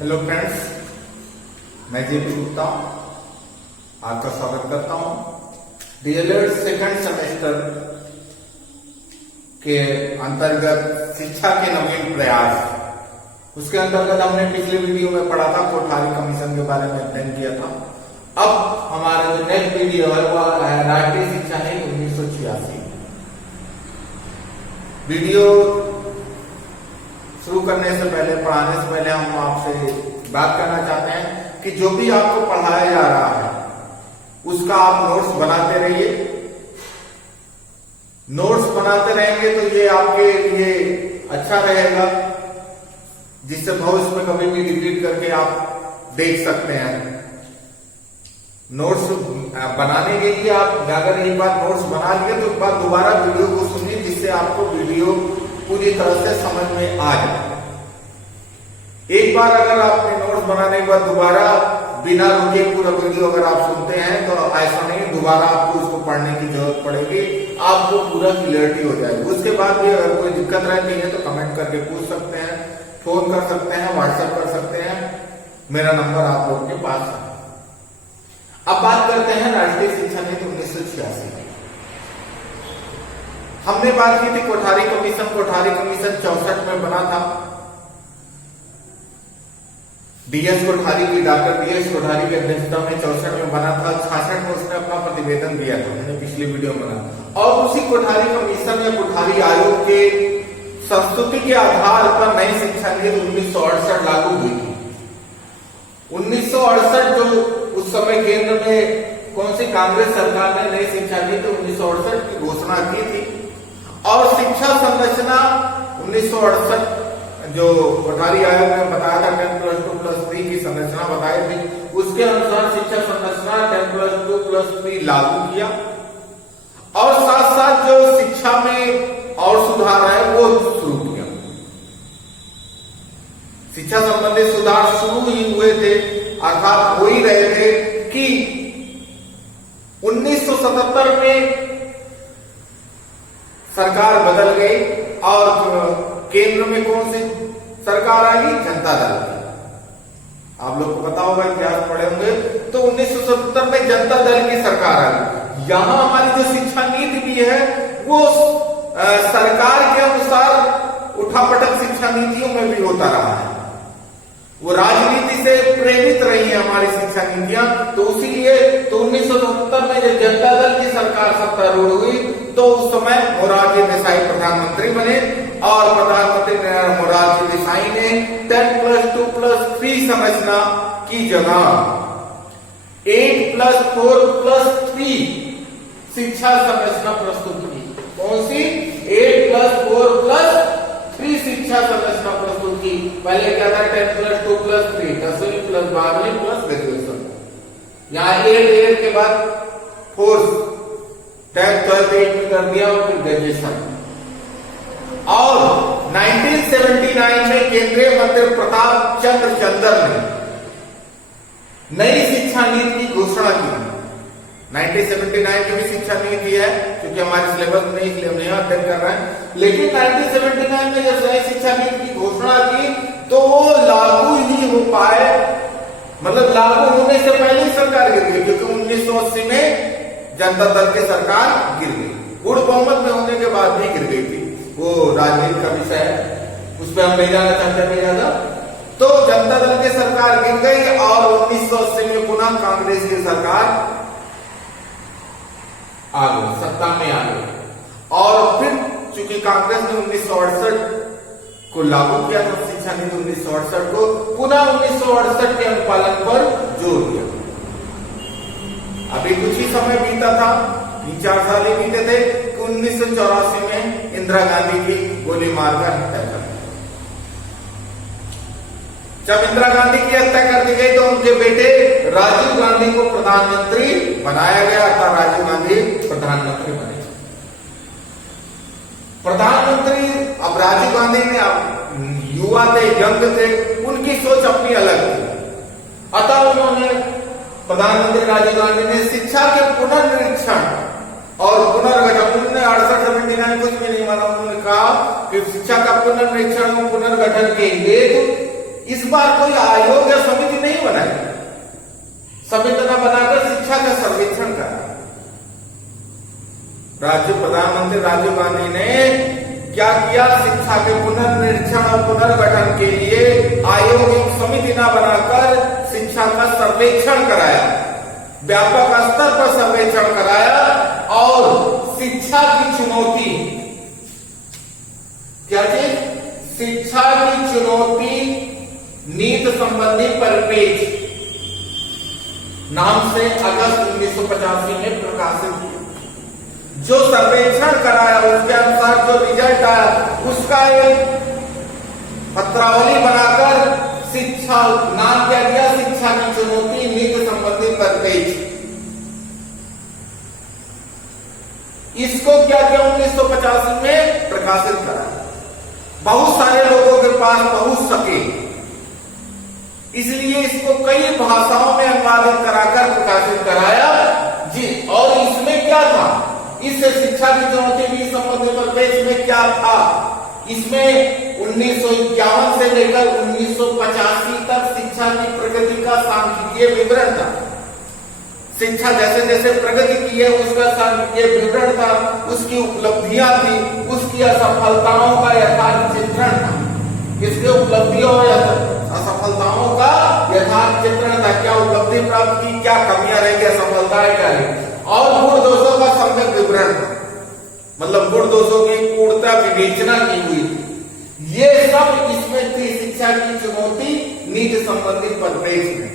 Hello friends, मैं JP Gupta आपका स्वागत करता हूं। डीएलएड सेकंड सेमेस्टर के अंतर्गत शिक्षा के नवीन प्रयास, उसके अंतर्गत हमने पिछले वीडियो में पढ़ा था, कोठारी कमीशन के बारे में अध्ययन किया था। अब हमारा जो नेक्स्ट वीडियो है वह है राष्ट्रीय शिक्षा नीति 1986। वीडियो शुरू करने से पहले, पढ़ाने से पहले हम आपसे बात करना चाहते हैं कि जो भी आपको पढ़ाया जा रहा है उसका आप नोट्स बनाते रहिए। नोट्स बनाते रहेंगे तो ये आपके लिए अच्छा रहेगा, जिससे भविष्य में कभी भी रिपीट करके आप देख सकते हैं। नोट्स बनाने के लिए आप अगर एक बार नोट्स बना लिए तो एक बार दोबारा वीडियो को सुनिए, जिससे आपको वीडियो पूरी तरह से समझ में आ जाए। एक बार अगर आपने नोट्स बनाने के बाद दोबारा बिना रुके पूरा वीडियो अगर आप सुनते हैं तो ऐसा नहीं, दोबारा आपको उसको पढ़ने की जरूरत पड़ेगी, आपको पूरा क्लियरिटी हो जाएगी। उसके बाद भी अगर कोई दिक्कत रहती है तो कमेंट करके पूछ सकते हैं, फोन कर सकते हैं, व्हाट्सएप कर सकते हैं, मेरा नंबर आप लोग के पास है। अब बात करते हैं राष्ट्रीय शिक्षा नीति 1986। हमने बात की थी कोठारी कमीशन। कोठारी कमीशन 64 में बना था। डीएस कोठारी की, डॉक्टर डीएस कोठारी की अध्यक्षता में 64 में बना था। 66 में उसने अपना प्रतिवेदन दिया था, हमने पिछले वीडियो में बना। और उसी कोठारी कमीशन या कोठारी आयोग के संस्तुति के आधार पर नई शिक्षा नीति 1968 लागू हुई थी। 1968 जो उस समय केंद्र में कौन सी कांग्रेस सरकार ने नई शिक्षा नीति 1968 की घोषणा की थी। और शिक्षा संरचना 1968 जो कोठारी आयोग ने बताया था 10+2+3 की संरचना बताई थी, उसके अनुसार शिक्षा संरचना 10+2+3 लागू किया। और साथ साथ जो शिक्षा में और सुधार है वो शुरू किया। शिक्षा संबंधी सुधार शुरू ही हुए थे, अर्थात हो ही रहे थे कि 1977 में सरकार बदल गई और केंद्र में कौन सी सरकार आई? जनता दल की। आप लोग को पता होगा, इतिहास पढ़े होंगे, तो 1977 में जनता दल की सरकार आई। यहां हमारी जो शिक्षा नीति भी है वो सरकार के अनुसार उठापटक शिक्षा नीतियों में भी होता रहा है। वो राजनीति से प्रेरित रही है हमारी शिक्षा नीतियां। तो इसीलिए तो 1970 में जब जनता दल की सरकार सत्तारूढ़ हुई तो उस समय मोरारजी देसाई प्रधानमंत्री बने और प्रधानमंत्री मोरारजी देसाई ने 10+2+3 संरचना की जगह 8+4+3 शिक्षा संरचना प्रस्तुत की। कौन सी? 8+4+3 शिक्षा संरचना प्रस्तुत की। पहले क्या था? 10+2+3, 10वीं प्लस 12वीं प्लस ग्रेजुएशन। यहाँ 8 के बाद 4, 10, 12, 8 में कर दिया और फिर ग्रेजुएशन। और 1979 में केंद्रीय मंत्री प्रताप चंद्र चंदर ने नई शिक्षा नीति की घोषणा की। 1979 की भी शिक्षा नीति है, क्योंकि हमारे सिलेबस में इसलिए हम नहीं अध्ययन कर रहे हैं। लेकिन 1979 में जब नई शिक्षा नीति की घोषणा की तो वो लागू ही हो पाए, मतलब लागू होने से पहले ही सरकार गिर गई, क्योंकि 1980 में जनता दल की सरकार गिर गई। गुड़ बहुमत में होने के बाद भी गिर गई थी। वो राजनीति का विषय है, उस पर हम नहीं जाना चाहते नहीं ज्यादा। तो जनता दल की सरकार गिर गई और 1980 में पुनः कांग्रेस की सरकार आ गई, सत्ता में आ गई। और फिर चूंकि कांग्रेस ने 1968 को लागू किया था, शिक्षा नीति 1968 को पुनः 1968 के अनुपालन पर जोर दिया। अभी कुछ ही समय बीता था, 3-4 साल ही बीते थे कि 1984 में इंदिरा गांधी की गोली मारकर हत्या कर दी। जब इंदिरा गांधी की हत्या कर दी गई तो उनके बेटे राजीव गांधी को प्रधानमंत्री बनाया गया था। राजीव गांधी प्रधानमंत्री बने। प्रधानमंत्री, अब राजीव गांधी ने युवा थे, यंग थे, उनकी सोच अपनी अलग थी। अतः उन्होंने, प्रधानमंत्री राजीव गांधी ने शिक्षा के पुनर्निरीक्षण और पुनर्गठन, उन्होंने 68-79 कुछ भी नहीं माना। उन्होंने कहा कि शिक्षा का पुनर्निरीक्षण और पुनर्गठन के हेतु इस बार कोई आयोग या समिति नहीं बनाई, समिति न बनाकर शिक्षा का सर्वेक्षण करा। राज्य प्रधानमंत्री राजीव गांधी ने क्या किया, शिक्षा के पुनर्निरीक्षण और पुनर्गठन के लिए आयोग एक समिति न बनाकर शिक्षा का सर्वेक्षण कराया, व्यापक स्तर पर सर्वेक्षण कराया और शिक्षा की चुनौती, क्या चीज, शिक्षा की चुनौती नीति संबंधी परिपेक्ष नाम से अगस्त 1985 में प्रकाशित किया। जो सर्वेक्षण कराया उसके अनुसार जो रिजल्ट आया उसका एक पत्रावली बनाकर शिक्षा नाम क्या दिया, शिक्षा की चुनौती नीति संबंधी परिपेक्ष। इसको क्या किया 1985 में प्रकाशित कराया। बहुत सारे लोगों के पास पहुंच सके इसलिए इसको कई भाषाओं में अनुवादित कराकर प्रकाशित कराया जी। और इसमें क्या था, इस शिक्षा की चुनौती भी संबंधित परिपेक्ष में क्या था, इसमें 1951 से लेकर 1985 तक शिक्षा की प्रगति का सांख्यिकीय विवरण था। शिक्षा जैसे जैसे प्रगति की है उसका सांख्यिकीय विवरण था, उसकी उपलब्धियां थी, उसकी असफलताओं का यथार्थ चित्रण था। इसके उपलब्धियों या असफलताओं का यथार्थ चित्रण था, क्या उपलब्धि प्राप्त की, क्या कमियां रहेंगी, असफलताएं क्या रहेंगी, और गुण दोषों का सम्यक विवरण था, मतलब गुण दोषों की पूर्णता विवेचना की हुई थी। ये सब इसमें थी शिक्षा की चुनौती नीति संबंधी परिपेक्ष में,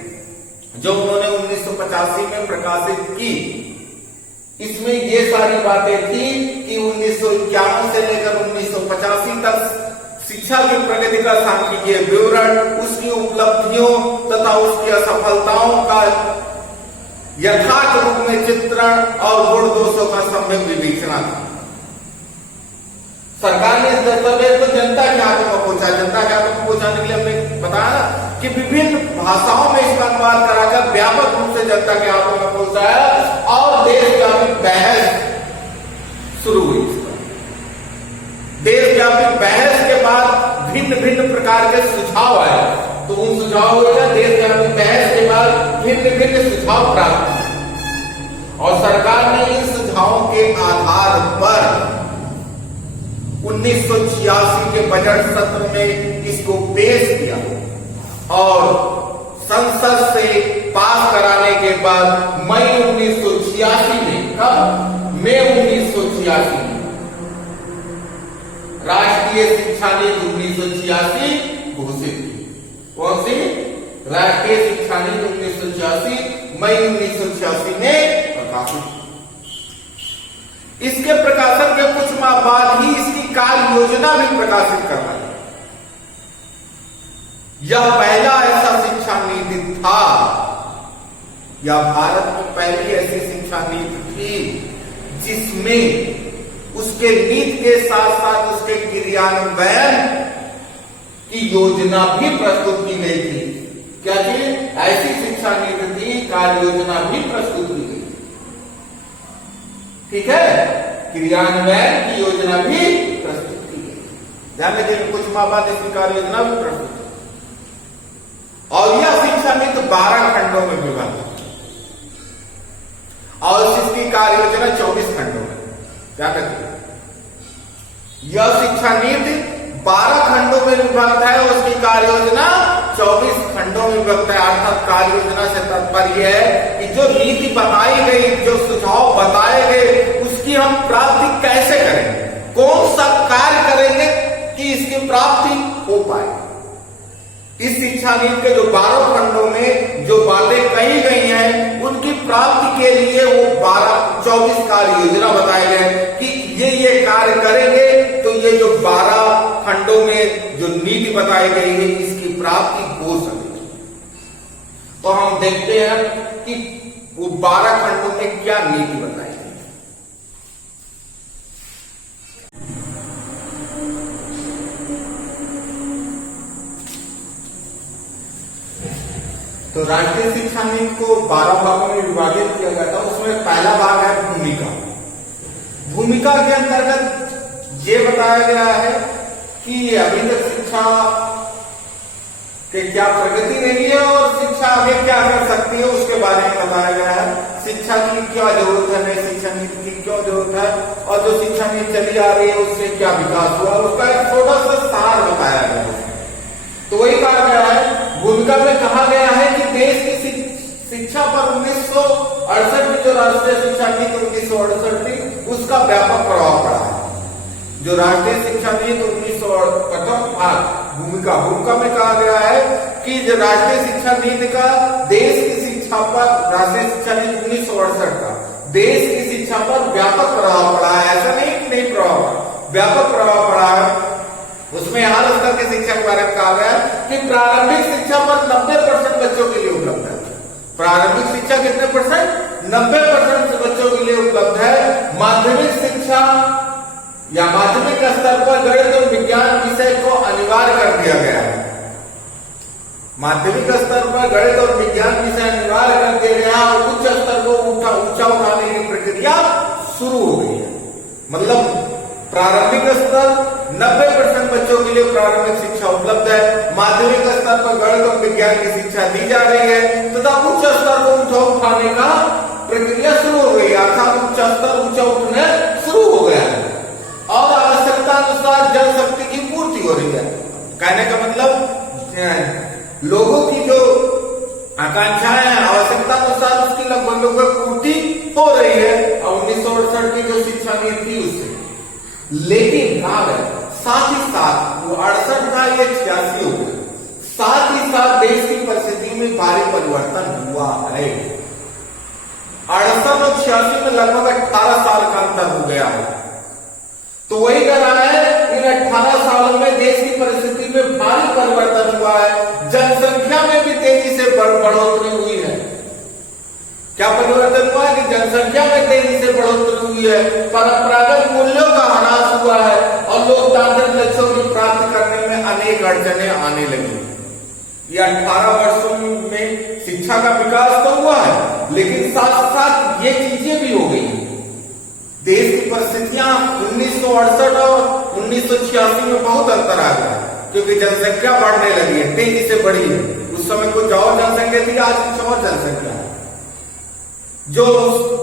जो उन्होंने 1985 में प्रकाशित की। इसमें ये सारी बातें थी कि 1951 से लेकर 1985 तक शिक्षा की प्रगति का सांख्यिकीय विवरण, उसकी उपलब्धियों तथा उसकी असफलताओं का यथार्थ रूप में चित्रण और गुण दोषों का सम्यक विवेचना था। सरकार ने इस दस्तावेज को जनता के हाथों में पहुंचा। जनता के हाथों में पहुंचाने के लिए हमने बताया कि विभिन्न भाषाओं में इसका अनुवाद कराकर व्यापक रूप से जनता के हाथों में पहुंचाया और देशव्यापी बहस शुरू हुई। देशव्यापी बहस के बाद भिन्न भिन्न प्रकार के सुझाव आए, तो उन सुझावों का देशव्यापी बहस के बाद भिन्न भिन्न सुझाव प्राप्त हुए और सरकार ने इन सुझावों के आधार पर 1986 के बजट सत्र में इसको पेश किया और संसद से पास कराने के बाद मई 1986 में, कब, मई 1986 में राष्ट्रीय शिक्षा नीति 1986 घोषित की। कौन सी? राष्ट्रीय शिक्षा नीति 1986 मई 1986 में प्रकाशित। इसके प्रकाशन के कुछ माह बाद ही इसकी कार्य योजना भी प्रकाशित करवाई। यह पहला ऐसा शिक्षा नीति था, यह भारत में पहली ऐसी शिक्षा नीति थी जिसमें उसके नीति के साथ साथ उसके क्रियान्वयन की योजना भी प्रस्तुत की गई थी। क्या थी? ऐसी शिक्षा नीति थी, कार्य योजना भी प्रस्तुत की गई। ठीक है, क्रियान्वयन की योजना भी प्रस्तुत की गई। ध्यान रखिए, कुछ माह बाद इसकी कार्य योजना भी प्रस्तुत की और यह शिक्षा नीति 12 खंडों में विभाजित और इसकी कार्य योजना 24 खंडों में। क्या कहते हैं? यह शिक्षा नीति 12 खंडों में विभक्त है और उसकी कार्य योजना 24 खंडों में विभक्त है। अर्थात कार्य योजना से तात्पर्य है कि जो नीति बताई गई, जो सुझाव बताए गए, उसकी हम प्राप्ति कैसे करेंगे, कौन सा कार्य करेंगे कि इसकी प्राप्ति हो पाए। इस शिक्षा नीति के जो 12 खंडों में जो बातें कही गई हैं, उनकी प्राप्ति के लिए वो 24 कार्य योजना बताए गए कि ये कार्य करेंगे तो ये जो 12 खंडों में जो नीति बताई गई है इसकी प्राप्ति हो सके। तो हम देखते हैं कि वो 12 खंडों में क्या नीति बताई गई। तो राष्ट्रीय शिक्षा नीति को 12 भागों में विभाजित किया गया था। उसमें पहला भाग है भूमिका। भूमिका के अंतर्गत ये बताया गया है कि अभी तक शिक्षा कि क्या प्रगति रही है और शिक्षा आगे क्या कर सकती है उसके बारे में बताया गया है। शिक्षा की क्या जरूरत है, नई शिक्षा नीति की क्यों जरूरत है, और जो शिक्षा नीति चली आ रही है उससे क्या विकास हुआ, उसका एक छोटा सा सार बताया गया है। तो वही कहा गया है, भूमिका में कहा गया है कि देश की शिक्षा पर 1968 की जो राष्ट्रीय शिक्षा नीति 1968 थी उसका व्यापक प्रभाव पड़ा है। जो राष्ट्रीय शिक्षा नीति 1968 भूमिका में कहा गया है कि जो राष्ट्रीय शिक्षा नीति का देश की शिक्षा पर, राष्ट्रीय शिक्षा नीति 1968 का देश की शिक्षा पर व्यापक प्रभाव पड़ा है। ऐसा नहीं कि नहीं प्रभाव, व्यापक प्रभाव पड़ा है। उसमें हर स्तर की शिक्षा के बारे में कहा गया कि प्रारंभिक शिक्षा पर 90% बच्चों के लिए उपलब्ध है। प्रारंभिक शिक्षा कितने परसेंट? 90% बच्चों के लिए उपलब्ध है। माध्यमिक शिक्षा या माध्यमिक स्तर पर गणित और विज्ञान विषय को अनिवार्य कर दिया गया है। माध्यमिक स्तर पर गणित और विज्ञान विषय अनिवार्य कर दिया गया और उच्च स्तर को ऊंचा उठाने की प्रक्रिया शुरू हो गई है। मतलब प्रारंभिक स्तर 90% बच्चों के लिए प्रारंभिक शिक्षा उपलब्ध है। माध्यमिक स्तर पर गणित और विज्ञान की शिक्षा दी जा रही है तथा उच्च स्तर को ऊंचा उठाने का प्रक्रिया शुरू हो गई है, अर्थात उच्च स्तर ऊंचा उठने शुरू हो गया है और आवश्यकता अनुसार जनशक्ति की पूर्ति हो रही है। कहने का मतलब लोगों की जो आकांक्षाएं हैं आवश्यकता अनुसार उसकी लगभग पूर्ति हो रही है और 1968 की जो शिक्षा नीति थी उससे। लेकिन कहा गया साथ ही साथ वो 68 था, ये 86 हो गया। साथ ही साथ देश की परिस्थिति में भारी परिवर्तन हुआ है। 68 और 86 में लगभग 18 साल का अंतर हो गया है। तो वही कह रहा है इन 18 सालों में देश की परिस्थिति में भारी परिवर्तन हुआ है। जनसंख्या में भी तेजी से बढ़ोतरी हुई है। क्या परिवर्तन हुआ है कि जनसंख्या में तेजी से बढ़ोतरी हुई है, परंपरागत मूल्यों का ह्रास हुआ है और लोकतांत्रिक लक्ष्यों को प्राप्त करने में अनेक अड़चने आने लगी। ये 18 वर्षों में शिक्षा का विकास तो हुआ है लेकिन साथ साथ ये चीजें भी हो गई। देश की परिस्थितियां 1968 और 1986 में बहुत अंतर आ गया क्योंकि जनसंख्या बढ़ने लगी है, तेजी से बढ़ी है। उस समय कुछ और जनसंख्या थी, आज कुछ और जनसंख्या है। जो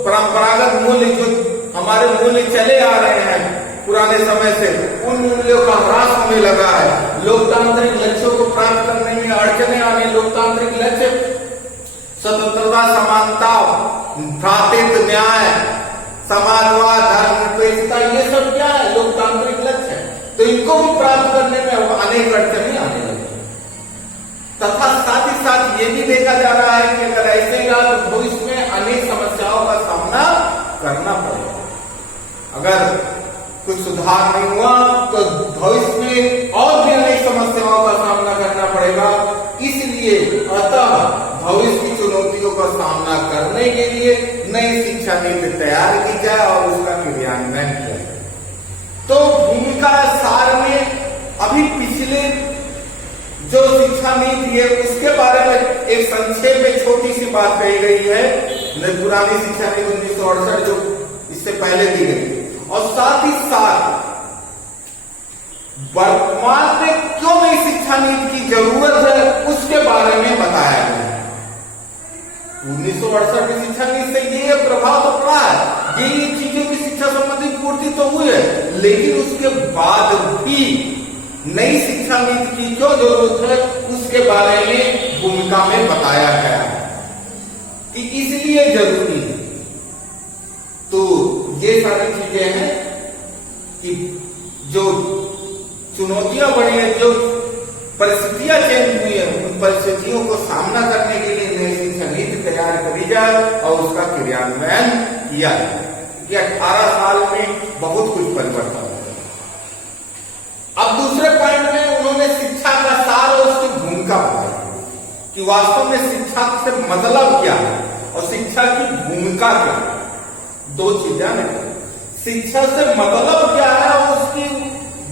परंपरागत मूल्य जो हमारे मूल्य चले आ रहे हैं पुराने समय से, उन मूल्यों का ह्रास होने लगा है। लोकतांत्रिक लक्ष्यों को प्राप्त करने में अड़चने आने, लोकतांत्रिक लक्ष्य स्वतंत्रता, समानता, भ्रातृत्व, न्याय, समाजवाद, धर्मनिरपेक्षता, ये सब क्या है? लोकतांत्रिक लक्ष्य है। तो इनको भी प्राप्त करने में अनेक अड़चने आने लगी तथा साथ ही साथ ये भी देखा जा रहा है कि अगर ऐसे ही रहा तो भविष्य में अनेक समस्याओं का सामना करना पड़ेगा। अगर कुछ सुधार नहीं हुआ तो भविष्य में और भी अनेक समस्याओं का सामना करना पड़ेगा। इसलिए अतः भविष्य की चुनौतियों का सामना करने के लिए नई शिक्षा नीति तैयार की जाए और उसका क्रियान्वयन किया जाए। तो भूमिका सार में अभी पिछले जो शिक्षा नीति है उसके बारे में एक संक्षेप में छोटी सी बात कही गई है। पुरानी शिक्षा नीति 1968 जो इससे पहले दी गई और साथ ही साथ वर्तमान में क्यों नई शिक्षा नीति की जरूरत है उसके बारे में बताया गया है। 1968 की शिक्षा नीति से ये प्रभाव तो पड़ा है, ये चीजों की शिक्षा संबंधी पूर्ति तो हुई है, लेकिन उसके बाद भी नई शिक्षा नीति की जो जरूरत है उसके बारे में भूमिका में बताया गया है कि इसलिए जरूरी है। तो ये सारी चीजें हैं कि जो चुनौतियां बढ़ी है, जो परिस्थितियां चेंज हुई है, उन परिस्थितियों को सामना करने के लिए नई शिक्षा नीति तैयार करी जाए और उसका क्रियान्वयन किया जाए। कि 18 साल में बहुत कुछ परिवर्तन हुआ। अब दूसरे पॉइंट में उन्होंने शिक्षा का सार और उसकी भूमिका बताई कि वास्तव में शिक्षा से मतलब क्या है और शिक्षा की भूमिका क्या है। दो चीजें हैं, शिक्षा से मतलब क्या है और उसकी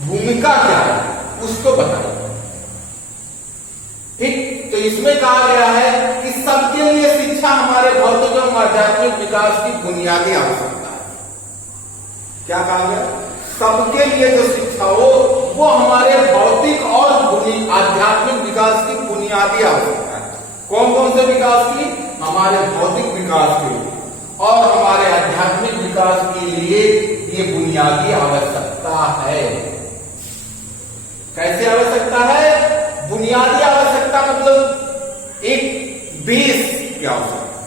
भूमिका क्या है उसको बताइए। ठीक, तो इसमें कहा गया है कि सबके लिए शिक्षा हमारे भौतिक एवं आध्यात्मिक विकास की बुनियादी आवश्यकता है। क्या कहा गया? सबके लिए जो शिक्षा हो वो हमारे भौतिक और आध्यात्मिक विकास की बुनियादी बुनियादी आवश्यकता है। कौन कौन से विकास की? हमारे भौतिक विकास के और हमारे आध्यात्मिक विकास के लिए ये बुनियादी आवश्यकता है। कैसे आवश्यकता है? बुनियादी आवश्यकता मतलब एक बेस की आवश्यकता,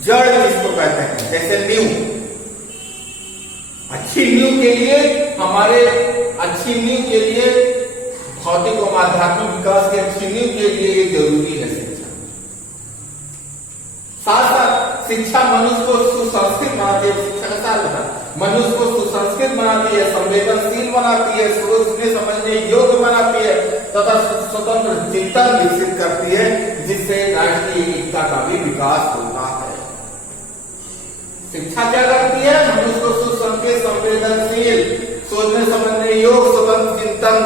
जड़ जिसको कहते हैं, जैसे नींव। अच्छी नींव के लिए भौतिक और आध्यात्मिक विकास के अच्छी नींव के लिए ये जरूरी है शिक्षा। साथ साथ शिक्षा मनुष्य को सुसंस्कृत बनाती है। शिक्षा का सार बता, मनुष्य को सुसंस्कृत बनाती है, संवेदनशील बनाती है, सोचने समझने योग्य बनाती है तथा स्वतंत्र चिंतन विकसित करती है, जिससे राष्ट्रीय एकता का भी विकास होता है। शिक्षा क्या करती है? मनुष्य को सुसंस्कृत, संवेदनशील, सोचने समझने योग्य, स्वतंत्र चिंतन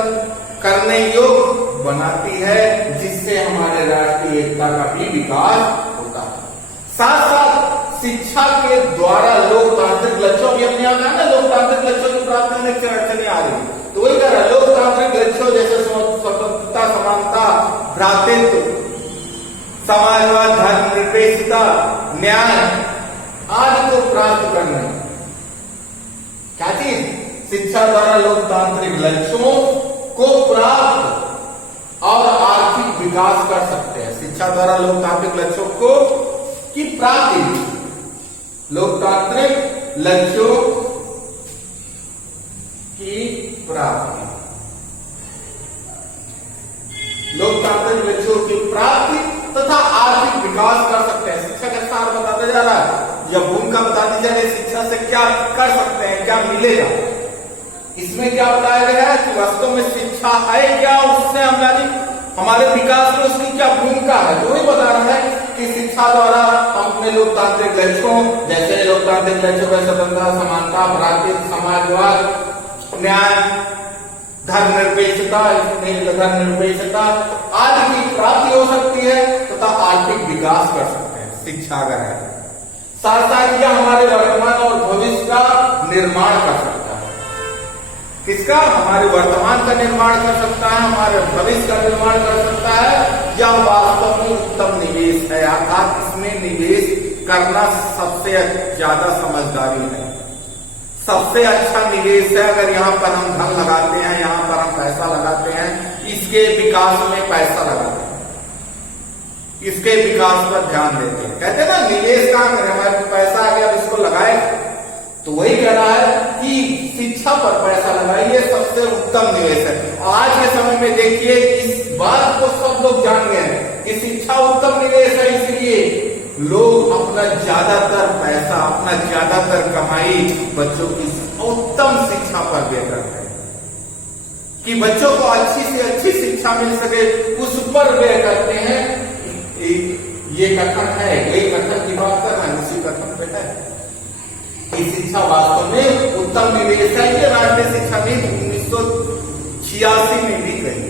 करने योग्य बनाती है, जिससे हमारे राष्ट्रीय एकता का भी विकास होता है। साथ साथ शिक्षा के द्वारा लोकतांत्रिक लक्ष्यों भी अपने आप है, लोकतांत्रिक लक्ष्यों की प्राप्ति में अड़चने आ रही है, तो वही कह रहा है लोकतांत्रिक लक्ष्यों जैसे स्वतंत्रता, समानता, भ्रातृत्व, समाजवाद, धर्मनिरपेक्षता, न्याय आदि को प्राप्त करना। क्या चीज? शिक्षा द्वारा लोकतांत्रिक लक्ष्यों को प्राप्त और आर्थिक विकास कर सकते हैं। शिक्षा द्वारा लोकतांत्रिक लक्ष्यों को की प्राप्ति, लोकतांत्रिक लक्ष्यों की प्राप्ति, लोकतांत्रिक लक्ष्यों की प्राप्ति तथा आर्थिक विकास कर सकते हैं। शिक्षा का सार बताता जा रहा है, या भूमिका बताती जा रही है शिक्षा से क्या कर सकते हैं, क्या मिलेगा। इसमें क्या बताया गया है कि वास्तव में शिक्षा है क्या, उससे हमारे विकास में उसकी क्या भूमिका है। तो वही बता रहा है कि शिक्षा द्वारा हम अपने लोकतांत्रिक लक्ष्यों, जैसे लोकतांत्रिक लक्ष्यों में स्वतंत्रता, समानता, भ्रातृत्व, समाजवाद, न्याय, धर्मनिरपेक्षता आदि की प्राप्ति हो सकती है तथा आर्थिक विकास कर सकते हैं शिक्षा अगर है। साथ साथ यह हमारे वर्तमान और भविष्य का निर्माण कर सकता है। किसका? हमारे वर्तमान का निर्माण कर सकता है, हमारे भविष्य का निर्माण कर सकता है। यह वास्तव में उत्तम निवेश है, अर्थात इसमें निवेश करना सबसे ज्यादा समझदारी है, सबसे अच्छा निवेश है। अगर यहाँ पर हम धन लगाते हैं, यहाँ पर हम पैसा लगाते हैं, इसके विकास में पैसा लगाते हैं, इसके विकास पर ध्यान देते हैं। कहते हैं ना निवेश कहाँ करें, हमारे पैसा आ गया इसको लगाए, तो वही कह रहा है कि शिक्षा पर पैसा लगाइए, सबसे उत्तम निवेश है। आज के समय में देखिए इस बात को सब लोग जान गए हैं कि शिक्षा उत्तम निवेश है, इसलिए लोग अपना ज्यादातर पैसा, अपना ज्यादातर कमाई बच्चों की उत्तम शिक्षा पर व्यय करते हैं कि बच्चों को अच्छी से अच्छी शिक्षा मिल सके, उस पर व्यय करते हैं। ये कथन है, यही कथन की बात कर रहा है, उसी कथन पे है कि शिक्षा वास्तव में उत्तम निवेश है। ये राष्ट्रीय शिक्षा नीति 1986 में भी गई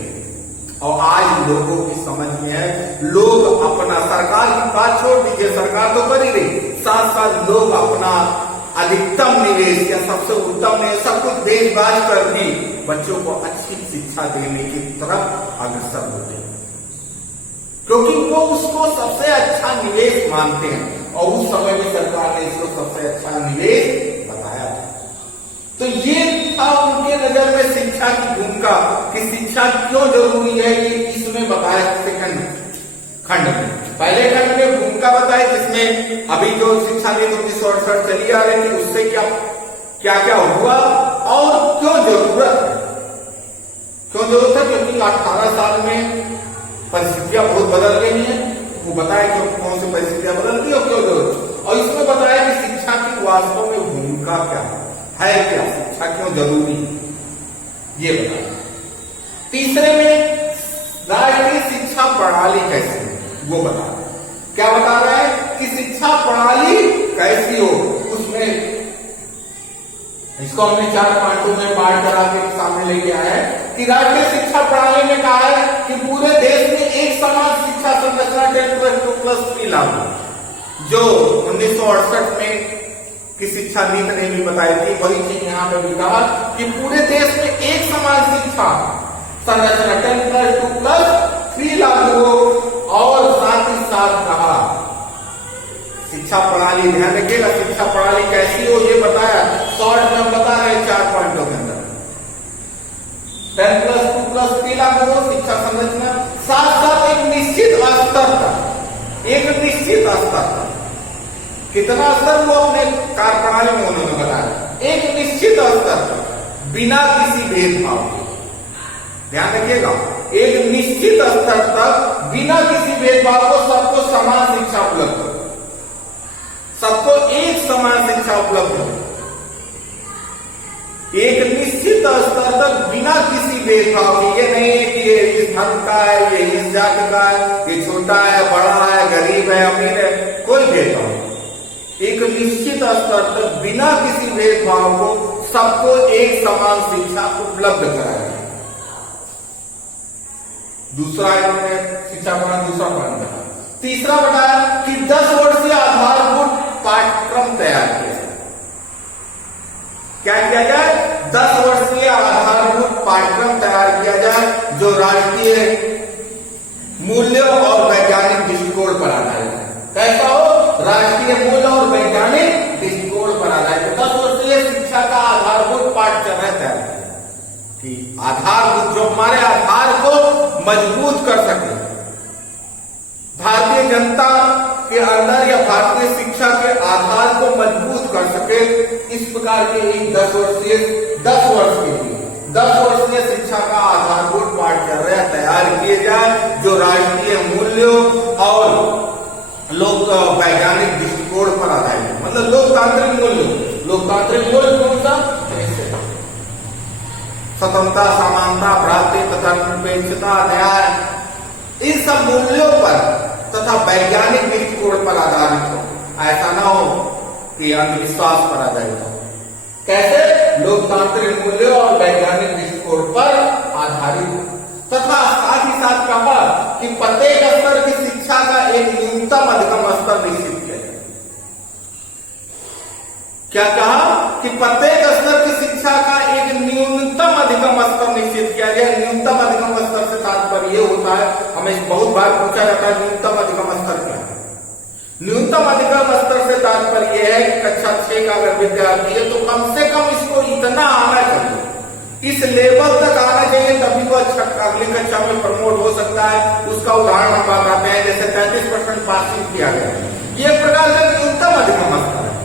और आज लोगों की समझ में है। लोग अपना, सरकार की बात छोड़ दीजिए, सरकार तो कर ही रही, साथ साथ लोग अपना अधिकतम निवेश या सबसे उत्तम निवेश सब कुछ बेच-बाच कर भी बच्चों को अच्छी शिक्षा देने की तरफ अग्रसर होते हैं, क्योंकि वो उसको सबसे अच्छा निवेश मानते हैं और उस समय में सरकार ने इसको सबसे अच्छा निवेश बताया। तो ये था उनके नजर में शिक्षा की भूमिका कि शिक्षा क्यों जरूरी है, ये इसमें बताया सेकंड खंड में। पहले खंड में भूमिका बताई, जिसमें अभी जो शिक्षा नीति 1968 चली आ रही थी उससे क्या क्या हुआ और क्यों जरूरत है। क्यों जरूरत है? क्योंकि 18 साल में परिस्थितियां बहुत बदल गई हैं, वो बताया कि कौन सी परिस्थितियां बदल गई और क्यों जरूरत। और इसमें बताया कि शिक्षा की वास्तव में भूमिका क्या है क्या, शिक्षा क्यों जरूरी है, ये बताया। तीसरे में राष्ट्रीय शिक्षा प्रणाली कैसी है वो बता रहे हैं। क्या बता रहे हैं कि शिक्षा प्रणाली कैसी हो, उसमें इसको हमने 4 पार्टों में बांट करा के सामने लेके आया है कि राष्ट्रीय शिक्षा प्रणाली में कहा है कि पूरे देश में एक समान शिक्षा संरचना 10+2+3 लागू, जो 1968 में की शिक्षा नीति ने भी बताई थी, वही चीज यहाँ पे भी कहा कि पूरे देश में एक समान शिक्षा संरचना 10+2+3 भी लागू हो, और साथ ही साथ कहा शिक्षा प्रणाली, ध्यान रखिएगा शिक्षा प्रणाली कैसी हो ये बताया, शॉर्ट में बता रहे 4 पॉइंटों के अंदर। 10+2+3 लागू हो, शिक्षा संरचना, साथ साथ एक निश्चित स्तर तक, एक निश्चित स्तर तक, कितना स्तर वो अपने कार्य प्रणाली में उन्होंने बताया, एक निश्चित स्तर तक बिना किसी भेदभाव के, ध्यान रखिएगा एक निश्चित स्तर तक बिना किसी भेदभाव को सबको समान शिक्षा उपलब्ध हो, सबको एक समान शिक्षा उपलब्ध हो, एक निश्चित स्तर तक बिना किसी भेदभाव के। ये नहीं है कि ये इस धर्म का है, ये इस जाति का है, ये छोटा है, बड़ा है, गरीब है, अमीर है, कोई भेदभाव नहीं। एक निश्चित स्तर तक बिना किसी भेदभाव को सबको एक समान शिक्षा उपलब्ध कराया। दूसरा इन्होंने शिक्षा प्रणाली दूसरा पॉइंट बताया। तीसरा बताया कि 10 वर्षीय आधारभूत पाठ्यक्रम तैयार किया जाए। क्या किया जाए? 10 वर्षीय आधारभूत पाठ्यक्रम तैयार किया जाए जो राष्ट्रीय मूल्यों और वैज्ञानिक दृष्टिकोण पर आधारित है। कैसा हो? राष्ट्रीय मूल्य और वैज्ञानिक दृष्टिकोण पर आधारित। 10 वर्षीय शिक्षा का आधारभूत पाठ्यक्रम है तैयार कि आधारभूत जो हमारे आधार को मजबूत कर सके, भारतीय जनता के अंदर या भारतीय शिक्षा के आधार को मजबूत कर सके, इस प्रकार के एक 10 वर्ष के लिए 10 वर्षीय शिक्षा का आधारभूत पाठ्यक्रम तैयार किए जाए जो राष्ट्रीय मूल्यों और लोक वैज्ञानिक दृष्टिकोण पर आधारित है। मतलब लोकतांत्रिक मूल्य कौन सा? स्वतंत्रता, समानता, भ्रातृ तथा निरपेक्षता, न्याय, इन सब मूल्यों पर तथा वैज्ञानिक दृष्टिकोण पर आधारित हो। ऐसा ना हो कि अंधविश्वास पर आधारित हो। कैसे? लोकतांत्रिक मूल्यों और वैज्ञानिक दृष्टिकोण पर आधारित हो। तथा साथ ही साथ कहा कि प्रत्येक स्तर की शिक्षा का एक न्यूनतम अधिगम स्तर निश्चित किया जाए। क्या कहा? कि प्रत्येक स्तर की शिक्षा का एक न्यूनतम अधिगम स्तर निश्चित किया जाए। न्यूनतम अधिगम स्तर से तात्पर्य यह होता है, हमें बहुत बार पूछा जाता है न्यूनतम अधिगम स्तर क्या है। न्यूनतम अधिगम स्तर से तात्पर्य यह है कि कक्षा 6 का अगर विद्यार्थी है तो कम से कम इसको इतना आना चाहिए, इस लेवल तक आना चाहिए, तभी वो अच्छा अगली कक्षा में प्रमोट हो सकता है। उसका उदाहरण हम बताते हैं, जैसे 33% पासिंग किया गया, ये एक प्रकार का न्यूनतम अधिगम स्तर है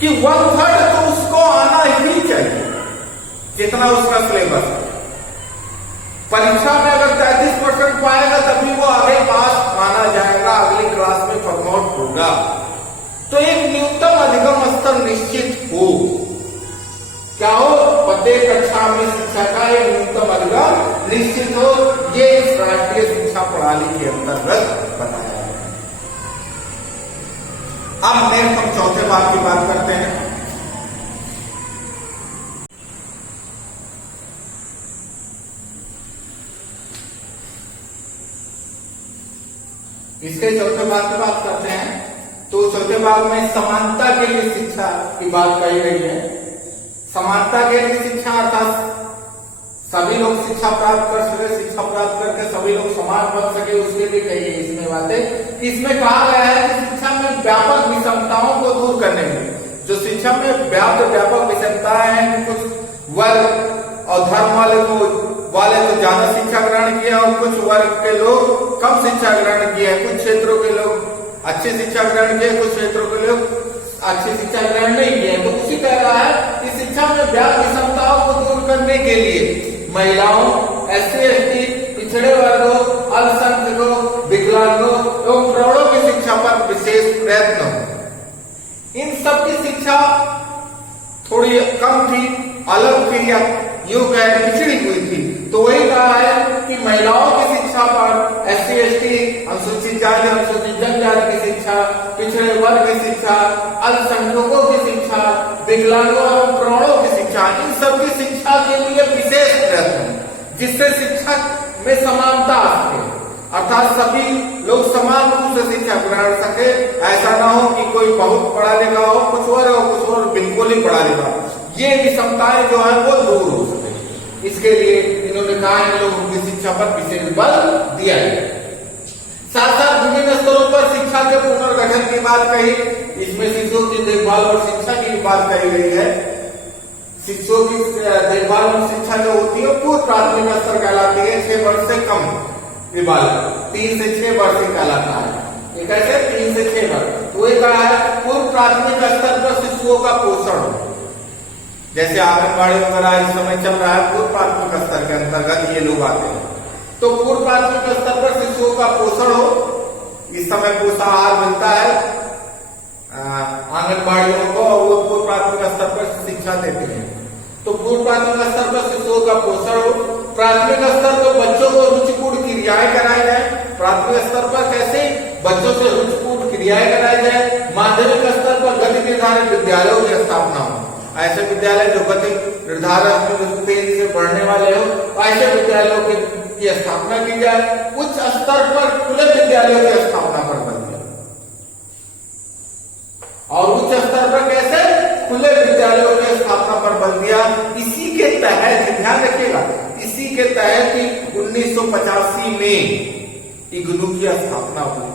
कि 1/3 तो उसको आना ही चाहिए जितना उसका सिलेबस है। परीक्षा में अगर 33% पाएगा तभी वो आगे पास माना जाएगा, अगली क्लास में प्रमोट होगा। तो एक न्यूनतम अधिगम स्तर निश्चित हो, क्या हो? प्रत्येक कक्षा में शिक्षा का एक न्यूनतम अधिगम निश्चित हो। ये इस राष्ट्रीय शिक्षा प्रणाली के अंतर्गत बताया गया है। अब नेक्स्ट हम चौथे भाग की बात करते हैं। इसके चौथे भाग की बात करते हैं। तो चौथे भाग में समानता के लिए शिक्षा की बात कही गई है। समानता के लिए शिक्षा अर्थात सभी लोग शिक्षा प्राप्त कर सके, शिक्षा प्राप्त करके सभी लोग समान बन सके, उसके लिए कही गई इसमें बातें। इसमें कहा गया है कि शिक्षा में व्यापक विषमताओं को दूर करने में, जो शिक्षा में व्यापक विषमताएं हैं कि कुछ वर्ग और धर्म वाले तो ज्यादा शिक्षा ग्रहण किया और कुछ वर्ग के लोग कम शिक्षा ग्रहण किया, कुछ क्षेत्रों के लोग अच्छी शिक्षा ग्रहण किए, कुछ क्षेत्रों के लोग अच्छी शिक्षा ग्रहण नहीं किए। तो उसी कह रहा है कि शिक्षा में व्यापक विषमताओं को दूर करने के लिए महिलाओं, SC ST, पिछड़े वर्गों, अल्पसंख्यकों, विकलांगों एवं प्रौढ़ों की शिक्षा पर विशेष प्रयत्न हो। इन सब की शिक्षा थोड़ी कम थी, अलग थी, या यूं कह पिछड़ी हुई थी। तो वही कहा है कि महिलाओं की शिक्षा पर SC ST, अनुसूचित जाति, अनुसूचित जनजाति की शिक्षा, पिछड़े वर्ग की शिक्षा, अल्पसंख्यकों की शिक्षा, विकलांगों और प्रौढ़ों की शिक्षा, इन सब की शिक्षा के लिए विशेष प्रयत्न, जिससे शिक्षा में समानता आ सके, अर्थात सभी लोग समान रूप से शिक्षा ग्रहण सके। ऐसा ना हो कि कोई बहुत पढ़ा लिखा हो कुछ और बिल्कुल ही पढ़ा लिखा, ये विषमताएं जो है वो दूर हो सके। इसके लिए इन्होंने कहा इन लोगों की शिक्षा पर विशेष बल दिया गया। साथ साथ विभिन्न स्तरों पर शिक्षा के पुनर्गठन की बात कही, इसमें शिशुओं की देखभाल और शिक्षा की बात कही गई है। शिशुओं की देखभाल और शिक्षा जो होती है पूर्व प्राथमिक स्तर कहलाती है, 6 वर्ष से कम बालक 3 से 6 वर्ष कहलाता है। ये कैसे 3 से 6 वर्ष, तो ये कहा है पूर्व प्राथमिक स्तर पर शिशुओं का पोषण हो, जैसे आंगनबाड़ी वगैरह इस समय चल रहा है पूर्व प्राथमिक स्तर के अंतर्गत ये लोग आते हैं, तो पूर्व प्राथमिक स्तर पर शिशुओं का पोषण हो। इस समय पोषाहार मिलता है आंगनबाड़ियों को और वो पूर्व प्राथमिक स्तर पर शिक्षा देते हैं। तो पूर्व प्राथमिक स्तर पर शिशुओं का पोषण हो। प्राथमिक स्तर पर बच्चों को रुचिपूर्ण क्रियाएं कराई जाए। प्राथमिक स्तर पर कैसे बच्चों से रुचिपूर्ण क्रियाएं कराई जाए। माध्यमिक स्तर पर गति निर्धारित विद्यालयों की स्थापना हो, ऐसे विद्यालय जो गति निर्धारक तेजी से बढ़ने वाले हो, ऐसे विद्यालयों की स्थापना की जाए। उच्च स्तर पर खुले विद्यालयों की स्थापना पर बल दिया, और उच्च स्तर पर कैसे खुले विद्यालयों की स्थापना पर बल दिया। इसी के तहत ध्यान रखिएगा, इसी के तहत 1985 में इग्नू की स्थापना हुई।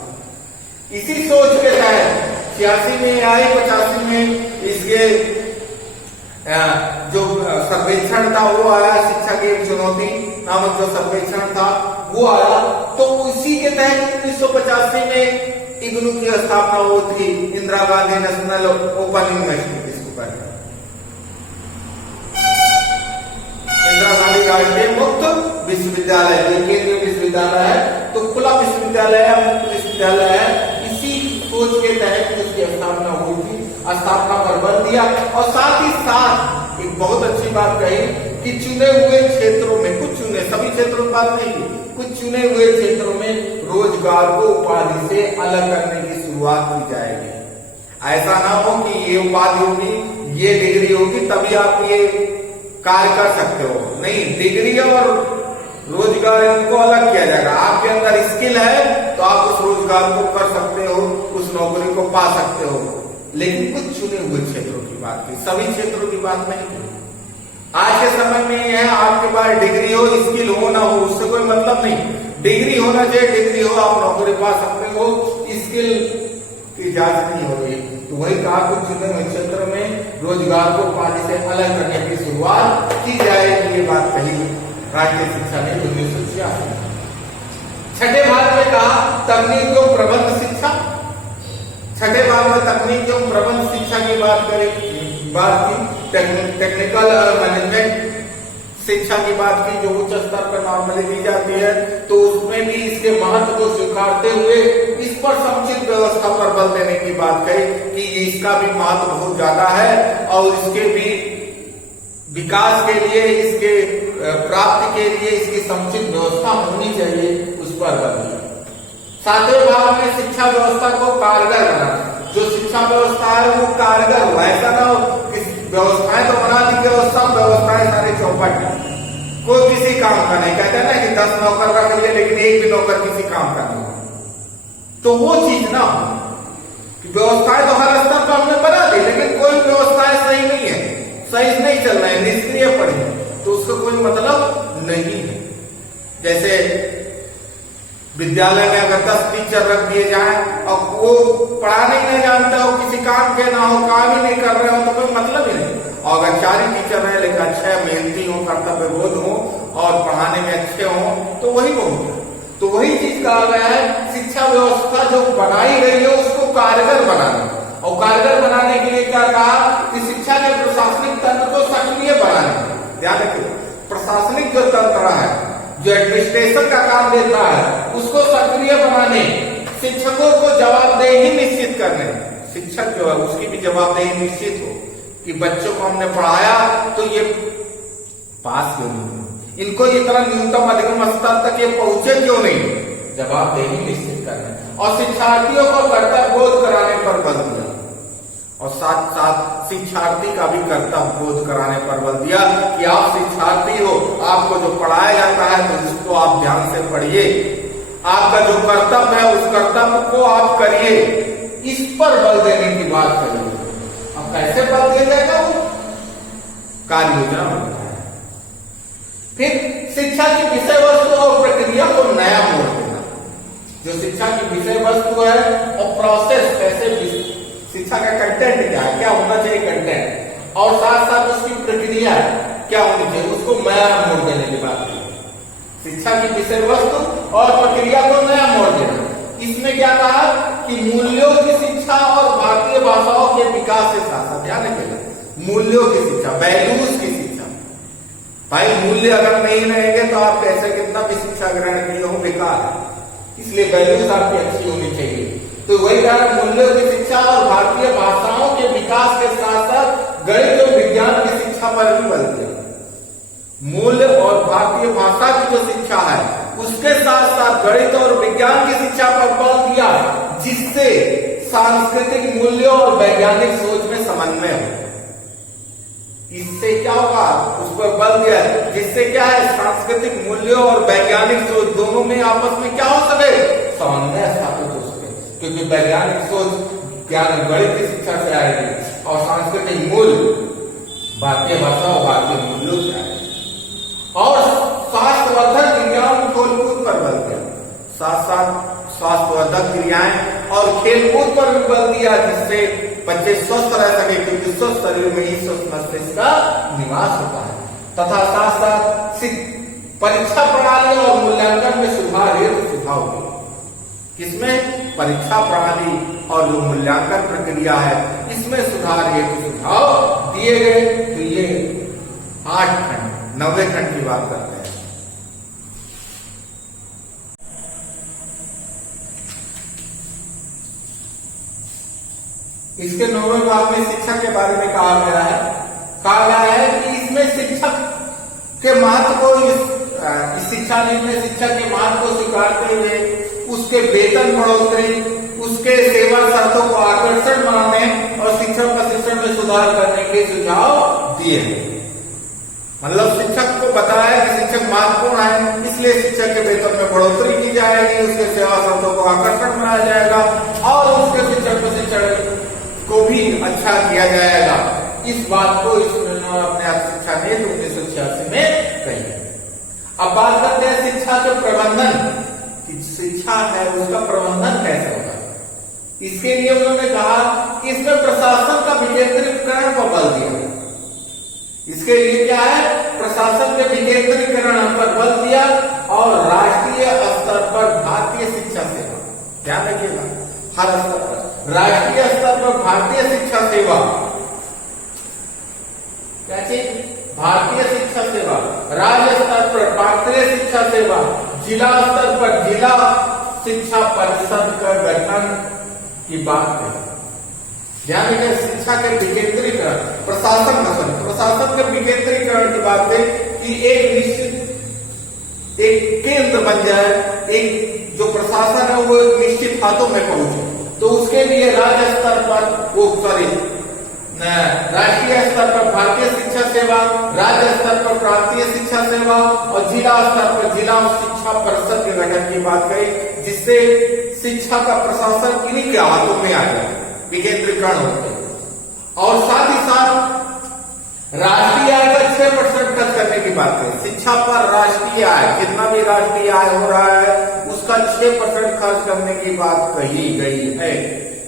इसी सोच के तहत 86 में आई, 85 में इसके जो सर्वेक्षण था वो आया, शिक्षा की एक चुनौती नामक जो सर्वेक्षण था वो आया। तो उसी के तहत 1985 में इग्नू की स्थापना हुई थी, Indira Gandhi national open university इसको कहते हैं, इंदिरा गांधी राष्ट्रीय मुक्त विश्वविद्यालय, ये केंद्रीय विश्वविद्यालय है, तो खुला विश्वविद्यालय है, मुक्त विश्वविद्यालय है। इसी सोच के तहत उसकी स्थापना हुई थी, स्थापना पर बल दिया। और साथ ही साथ एक बहुत अच्छी बात कही कि चुने हुए क्षेत्रों में, कुछ चुने, सभी क्षेत्रों की बात नहीं की, कुछ चुने हुए क्षेत्रों में रोजगार को उपाधि से अलग करने की शुरुआत की जाएगी। ऐसा ना हो कि ये उपाधि होगी, ये डिग्री होगी तभी आप ये कार्य कर सकते हो, नहीं, डिग्री और रोजगार इनको अलग किया जाएगा। आपके अंदर स्किल है तो आप उस रोजगार को कर सकते हो, उस नौकरी को पा सकते हो, लेकिन कुछ चुने हुए क्षेत्रों की बात की, सभी क्षेत्रों की बात नहीं की। आज के समय में यह है आपके पास डिग्री हो, स्किल हो ना हो उससे कोई मतलब नहीं, डिग्री होना चाहिए, डिग्री हो आप नौकरी पा सकते हो, स्किल की जांच नहीं हो रही। तो वही कहा कुछ चुने हुए क्षेत्र में रोजगार को पाने से अलग करने की शुरुआत की जाएगी, ये बात कही राष्ट्रीय शिक्षा ने 1986। छठे भाग में कहा तकनीक एवं प्रबंध शिक्षा। छठे भाग में तकनीक एवं प्रबंध शिक्षा की बात की, टेक्निकल मैनेजमेंट शिक्षा की बात की, जो उच्च स्तर पर नॉर्मली दी जाती है। तो उसमें भी इसके महत्व को स्वीकारते हुए इस पर समुचित व्यवस्था पर बल देने की बात कही कि इसका भी महत्व बहुत ज्यादा है और इसके भी विकास के लिए, इसके प्राप्ति के लिए इसकी समुचित व्यवस्था होनी चाहिए, उस पर बल दिया। सातवें भाग में शिक्षा व्यवस्था को कारगर बनाना, जो शिक्षा व्यवस्था है वो कारगर हो, ऐसा ना हो कि व्यवस्थाएं तो बना दी गई और सब व्यवस्थाएं सारे चौपट, कोई किसी काम का नहीं। कहते हैं ना कि 10 नौकर रख लिए लेकिन एक भी नौकर किसी काम का नहीं, तो वो चीज ना हो कि व्यवस्थाएं तो हर स्तर पर हमने बना दी लेकिन कोई व्यवस्थाएं सही नहीं है, सही नहीं चल रहा है, निष्क्रिय पड़ी है, तो उसका कोई मतलब नहीं है। जैसे विद्यालय में अगर 10 टीचर रख दिए जाए और वो पढ़ाने ही नहीं जानते हो, किसी काम के ना हो, काम ही नहीं कर रहे हो, तो कोई मतलब ही नहीं। और अगर 4 ही टीचर रहे लेकिन अच्छे मेहनती हो, कर्तव्यबोध हो और पढ़ाने में अच्छे हो, तो वही बहुत है। तो वही चीज कहा गया है, शिक्षा व्यवस्था जो बनाई गई है उसको कारगर बनाना, और कारगर बनाने के लिए क्या कहा कि शिक्षा के प्रशासनिक तंत्र को सक्रिय बनाना। ध्यान रखिए, प्रशासनिक जो तंत्र है, जो एडमिनिस्ट्रेशन का काम देता है, उसको सक्रिय बनाने, शिक्षकों को जवाबदेही निश्चित करने, शिक्षक जो है उसकी भी जवाबदेही निश्चित हो कि बच्चों को हमने पढ़ाया तो ये पास क्यों नहीं, इनको इतना न्यूनतम अधिकतम स्तर तक ये पहुंचे क्यों नहीं, जवाबदेही निश्चित करने, और शिक्षार्थियों को कर्तव्य बोध कराने पर बल दिया, और साथ साथ शिक्षार्थी का भी कर्तव्य बोध कराने पर बल दिया कि आप शिक्षार्थी हो, आपको जो पढ़ाया जाता है तो इसको आप ध्यान से पढ़िए, आपका जो कर्तव्य है उस कर्तव्य को आप करिए, इस पर बल देने की बात करिए। अब कैसे बल दिया जाएगा, वो कार्य योजना बनता है। फिर शिक्षा की विषय वस्तु और प्रक्रिया को नया मोड़ देना। जो शिक्षा की विषय वस्तु है और प्रोसेस, कैसे शिक्षा का कंटेंट क्या है, क्या होना चाहिए कंटेंट, और साथ साथ उसकी प्रक्रिया क्या होनी चाहिए, उसको नया मोड़ देने की बात है। शिक्षा की विषय वस्तु और प्रक्रिया को नया मोड़ देना। इसमें क्या कहा कि मूल्यों की शिक्षा और भारतीय भाषाओं के विकास के साथ साथ, ध्यान रखिएगा, मूल्यों की शिक्षा, वैल्यूज की शिक्षा। भाई मूल्य अगर नहीं रहेंगे तो आप कैसे कितना भी शिक्षा ग्रहण किए हो बेकार है, इसलिए वैल्यूज आपकी अच्छी होनी चाहिए। तो वही कारण मूल्यों की शिक्षा और भारतीय भाषाओं के विकास के साथ साथ गणित और विज्ञान की शिक्षा पर भी बल दिया। मूल्य और भारतीय भाषा की जो शिक्षा है उसके साथ साथ गणित और विज्ञान की शिक्षा पर बल दिया, जिससे सांस्कृतिक मूल्यों और वैज्ञानिक सोच में समन्वय हो। इससे क्या होगा, उस पर बल दिया, जिससे क्या है, सांस्कृतिक मूल्यों और वैज्ञानिक सोच दोनों में आपस में क्या हो सके, समन्वय स्थापित हो सके। क्योंकि वैज्ञानिक सोच ज्ञान गणित की शिक्षा से आएगी और सांस्कृतिक मूल्य भारतीय भाषा और भारतीय मूल्यों से आएगी। और स्वास्थ्यवर्धक क्रियाओं खेलकूद पर बल दिया, साथ साथ स्वास्थ्यवर्धक क्रियाएं और खेलकूद पर भी बल दिया, जिससे बच्चे स्वस्थ रह सके, क्योंकि स्वस्थ शरीर में ही स्वस्थ मस्तिष्क का निवास होता है। तथा साथ साथ परीक्षा प्रणाली और मूल्यांकन में सुधार हेतु सुझाव दिए। किसमें, परीक्षा प्रणाली और जो मूल्यांकन प्रक्रिया है इसमें सुधार हेतु सुझाव दिए गए। तो ये 8 खंड, 90 खंड की बात करते हैं। इसके 9वें भाग में शिक्षा के बारे में कहा गया है कि इसमें शिक्षक के महत्व को, इस शिक्षा नीति में शिक्षक के महत्व को स्वीकारते हुए उसके वेतन बढ़ोतरी, उसके सेवा शर्तों को आकर्षक बनाने और शिक्षक प्रशिक्षण में सुधार करने के सुझाव दिए हैं। मतलब शिक्षक को बताया कि शिक्षक महत्वपूर्ण है, इसलिए शिक्षक के वेतन में बढ़ोतरी की जाएगी, उसके सेवा शर्तों को आकर्षक बनाया जाएगा और उसके शिक्षक प्रशिक्षण को भी अच्छा किया जाएगा। इस बात को इसने अपने शिक्षा नीति 1986 में कही है। अब बात करते हैं शिक्षा के प्रबंधन, शिक्षा है उसका प्रबंधन कैसे होगा। इसके लिए उन्होंने कहा कि इसमें प्रशासन का विकेंद्रीकरण पर बल दिया। इसके लिए क्या है, प्रशासन के विकेंद्रीकरण पर बल दिया और राष्ट्रीय स्तर पर भारतीय शिक्षा सेवा, ध्यान रखिएगा, हर स्तर पर, राष्ट्रीय स्तर पर भारतीय शिक्षा सेवा, क्या चीज, भारतीय शिक्षा सेवा, राज्य स्तर पर राष्ट्रीय शिक्षा सेवा, जिला स्तर पर जिला शिक्षा परिषद का गठन की बात है। ध्यान रखिए, शिक्षा के विकेंद्रीकरण, प्रशासन के विकेंद्रीकरण की बात है कि एक निश्चित एक केंद्र बन जाए, एक जो प्रशासन है वो एक निश्चित हाथों में पहुंचे। तो उसके लिए राज्य स्तर पर राष्ट्रीय स्तर पर भारतीय शिक्षा सेवा, राज्य स्तर पर प्रांतीय शिक्षा सेवा और जिला स्तर पर जिला शिक्षा परिषद के गठन की बात कही, जिससे शिक्षा का प्रशासन इन्हीं के हाथों में आ जाए, विकेंद्रीकरण होते। और साथ ही साथ राष्ट्रीय आय का 6% खर्च करने की बात है। शिक्षा पर राष्ट्रीय आय, जितना भी राष्ट्रीय आय हो रहा है उसका 6% खर्च करने की बात कही गई है।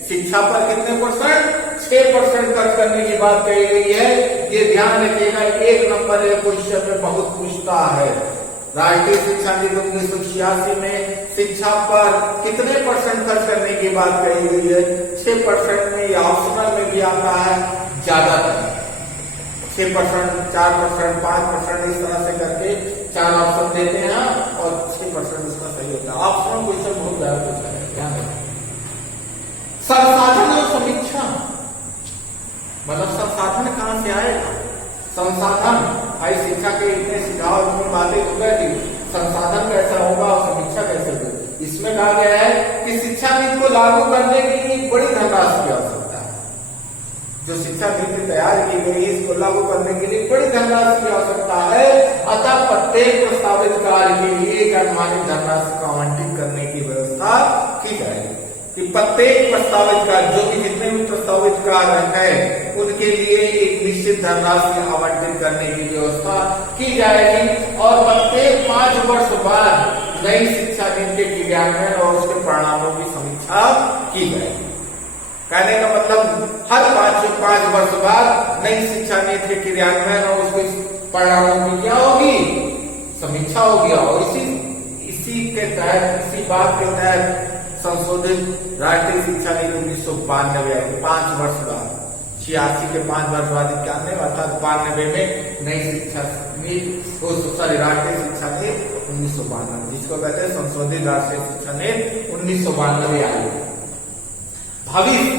शिक्षा पर कितने परसेंट, 6% खर्च करने की बात कही गई है। ये ध्यान रखिएगा, 1 नंबर है, क्वेश्चन में बहुत पूछता है। राष्ट्रीय शिक्षा नीति 1986 में शिक्षा पर कितने परसेंट खर्च करने की बात कही गई है, 6% में, या ऑप्शनल में भी आता है ज्यादातर 6%, 4%, 5%, इस तरह से करके 4 ऑप्शन देते हैं और 6% उसका सही होता है। ऑप्शनल क्वेश्चन बहुत ज्यादा पूछता है, ध्यान रखें। संसाधन और समीक्षा, मतलब संसाधन कहां से आएगा, संसाधन, भाई शिक्षा के इतने सुझाव, इतनी बातें हो गई थी, संसाधन कैसा होगा और समीक्षा कैसे होगी। इसमें कहा गया है कि शिक्षा नीति को लागू करने के लिए बड़ी धनराशि की आवश्यकता है। जो शिक्षा नीति तैयार की गई है इसको लागू करने के लिए बड़ी धनराशि की आवश्यकता है। अतः प्रत्येक प्रस्तावित कार्य के लिए एक अनुमानित धनराशि को आवंटित करने की व्यवस्था की जाएगी। कि प्रत्येक प्रस्तावित कार्य, जो कि जितने भी प्रस्तावित कार्य है उनके लिए एक निश्चित धनराशि आवंटित करने की व्यवस्था की जाएगी। और और प्रत्येक 5 वर्ष बाद नई शिक्षा नीति के क्रियान्वयन और उसके परिणामों की समीक्षा की जाएगी। कहने का मतलब हर 5 वर्ष बाद नई शिक्षा नीति के क्रियान्वयन और उसके परिणामों की क्या होगी, समीक्षा होगी। और इसी के तहत, इसी बात के तहत संशोधित राष्ट्रीय शिक्षा नीति 1992 आई। 5 वर्ष बाद, 86 के 5 वर्ष बाद 91 अर्थात 92 में नई शिक्षा नीति, राष्ट्रीय शिक्षा नीति 1992, जिसको कहते हैं संशोधित राष्ट्रीय शिक्षा नीति 1992 आई। भविष्य,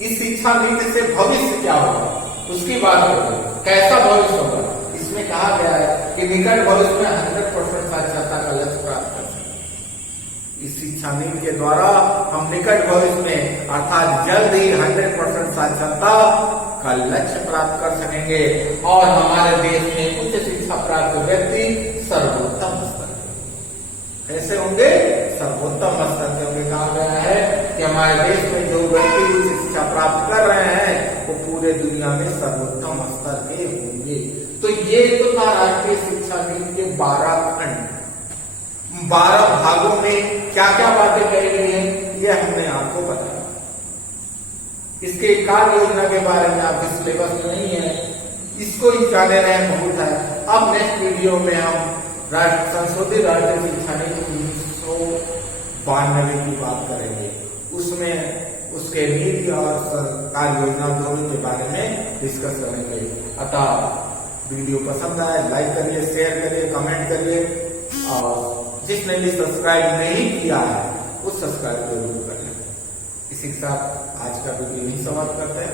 इस शिक्षा नीति से भविष्य क्या होगा उसकी बात करें, कैसा भविष्य होगा। इसमें कहा गया है कि निकट भविष्य में 100% साक्षरता का लक्ष्य प्राप्त कर सकें। इस शिक्षा नीति के द्वारा हम निकट भविष्य में अर्थात जल्द ही 100% साक्षरता का लक्ष्य प्राप्त कर सकेंगे और हमारे देश में उच्च शिक्षा प्राप्त व्यक्ति सर्वोत्तम स्तर कैसे होंगे, सर्वोत्तम स्तर के होंगे। कहा गया है कि हमारे देश में जो व्यक्ति उच्च शिक्षा प्राप्त कर रहे हैं वो पूरे दुनिया में सर्वोत्तम स्तर के होंगे। तो ये तो था राष्ट्रीय शिक्षा नीति के 12 खंड, 12 भागों में क्या क्या बातें कही गई है ये हमने आपको बताया। इसके कार्य योजना के बारे में आपके सिलेबस में नहीं है, इसको ही जाने रहे बहुत है। अब नेक्स्ट वीडियो में हम संशोधित राष्ट्रीय शिक्षा नीति 1992 की बात करेंगे। उसमें उसके नीति और कार्य योजना दोनों के बारे में डिस्कस करेंगे। अतः वीडियो पसंद आए लाइक करिए, शेयर करिए, कमेंट करिए और जिसने भी सब्सक्राइब नहीं किया है वो सब्सक्राइब जरूर कर लें। इसी के साथ आज का वीडियो यही समाप्त करते हैं।